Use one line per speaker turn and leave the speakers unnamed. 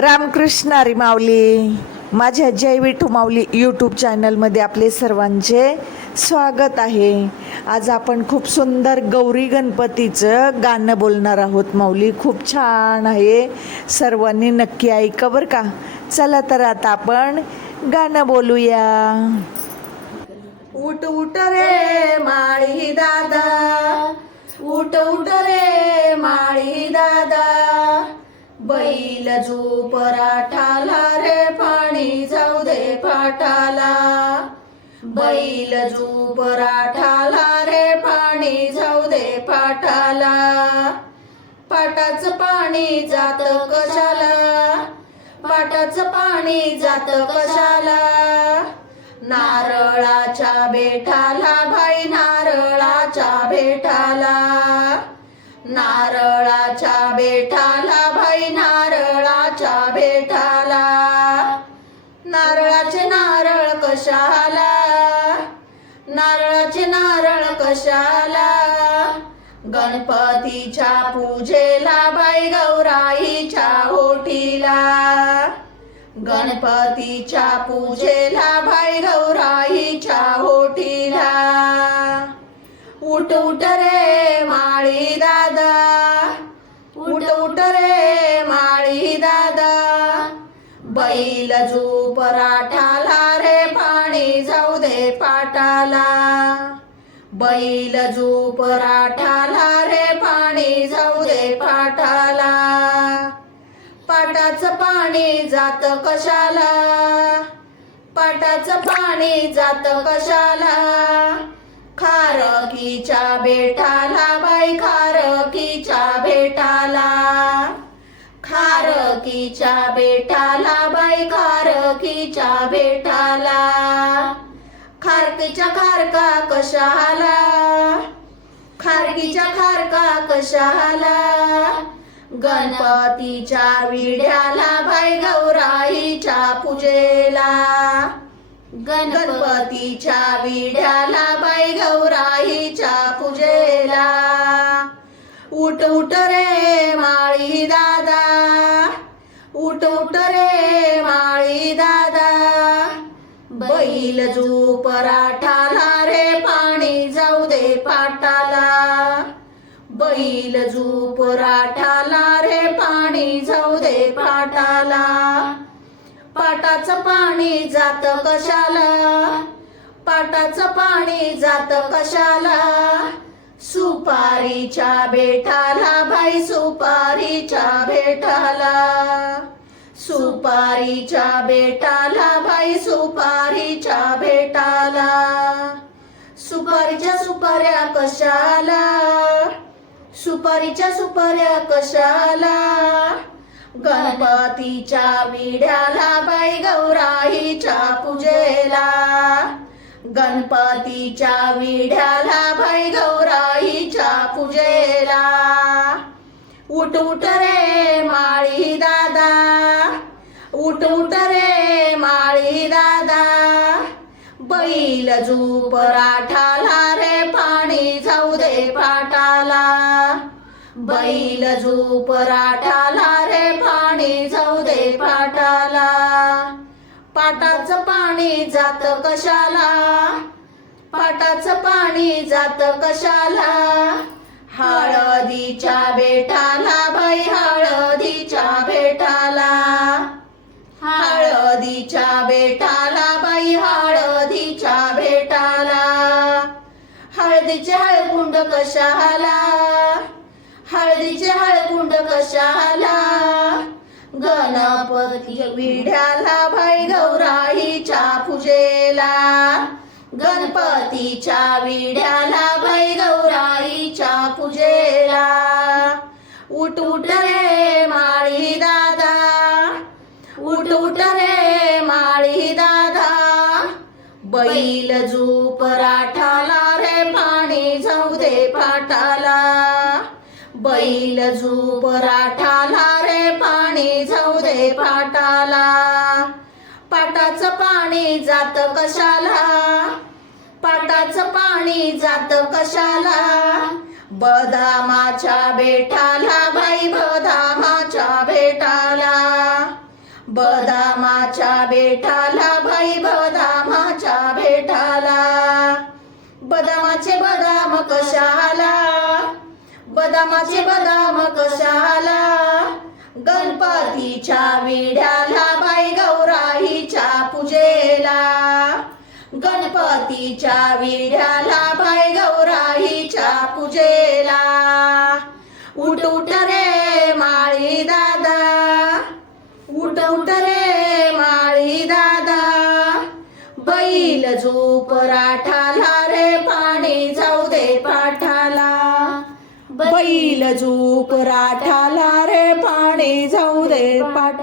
रामकृष्ण हरी माऊली माझ्या जय विठू माऊली यूट्यूब चॅनलमध्ये आपले सर्वांचे स्वागत आहे. आज आपण खूप सुंदर गौरी गणपतीचं गाणं बोलणार आहोत माऊली. खूप छान आहे. सर्वांनी नक्की ऐका बरं का. चला तर आता आपण गाणं बोलूया. उठ उठ रे माळी दादा. उठ उठ रे माळी दादा. बैल जो पराठाला रे पाणी जाऊ दे पाटाला. बैल जो पराठाला रे पाणी जाऊ दे पाटाला. पाटाचं पाणी जात कशाला? पाटाचं पाणी जात कशाला? नारळाच्या बेठाला भाई नारळाच्या बेठाला. नारळाच्या बेठाला भाई नारळाच्या बेठाला नारळाचे नारळ कशाला? नारळाचे नारळ कशाला? गणपतीच्या पूजेला बाई गौराईच्या ओटीला. गणपतीच्या पूजेला भाई गौराईच्या ओटीला. उठ उठ रे माळी दादा. बैल जू पराठाला रे पाणी जाऊ दे पाठाला. पाटाचं पाणी जात कशाला? पाटाचं पाणी जात कशाला? खारकीच्या बेटाला बाई खारकीच्या बेटाला खारकीच्या बेटाला खारका कशाला? खारकीच्या खारका कशाला? गणपतीच्या विड्याला बाई गौराईच्या पूजेला. गणपतीच्या विड्याला बाई गौराईच्या पूजेला. उठ उठ रे माळी दादा. उठ उठ रे माळी दादा. बैल जो पराठा राठाला रे पाणी जाऊ दे पाटाला. पाटाचं पाणी जात कशाला? पाटाचं पाणी जात कशाला? सुपारीच्या बेटाला भाई सुपारीच्या बेटाला. सुपारीच्या बेटाला भाई सुपारीच्या बेटाला. सुपारीच्या सुपाऱ्या कशाला? सुपारीच्या सुपाऱ्या कशाला? गणपतीच्या विड्याला बाई गौराईच्या पूजेला. गणपतीच्या विड्याला बाई गौराईच्या पूजेला. उठ उठ रे माळी दादा. उठ उठ रे माळी दादा. बैल जू पराठाला रे पाणी जाऊ दे पाटाला. बैल जू राटाला रे पाणी जाऊ दे पाटाला. पाटाचं पाणी जात कशाला? पाटाचं पाणी जात कशाला? हळदीच्या बेटाला बाई हळदीच्या बेटाला. हळदीच्या बेटाला बाई हळदीच्या बेटाला. हळदीचे हळकुंड कशाला? हळदीचे हळकुंड कशाला? गणपती विढ्याला भाई गौराईच्या पूजेला. गणपतीच्या विढ्याला भाई गौराईच्या पूजेला. उठ उठ रे माळी दादा. उठ उठ रे माळी दादा. बैल जू पराठाला बैल झूप राठाला रे पाणी जाऊ दे पाटाला. पाटाचं पाणी जात कशाला? पाटाचं पाणी जात कशाला? बदामाच्या बेटाला बाई बदामाच्या बेटाला बदामाच्या बेठाला बाई बदामाच्या बेठाला. बदामाचे बदाम कशाला? बदामाचे बदाम कशाला? गणपतीच्या विड्याला बाई गौराईच्या पूजेला. गणपतीच्या विड्याला बाई गौराईच्या पूजेला. उठ उठ रे माळी दादा. उठ उठ रे माळी दादा. बैल झोप राठाला रे पाणी जाऊ दे पाठा. बैल झोप राठाला रे पाणी जाऊ दे पाटा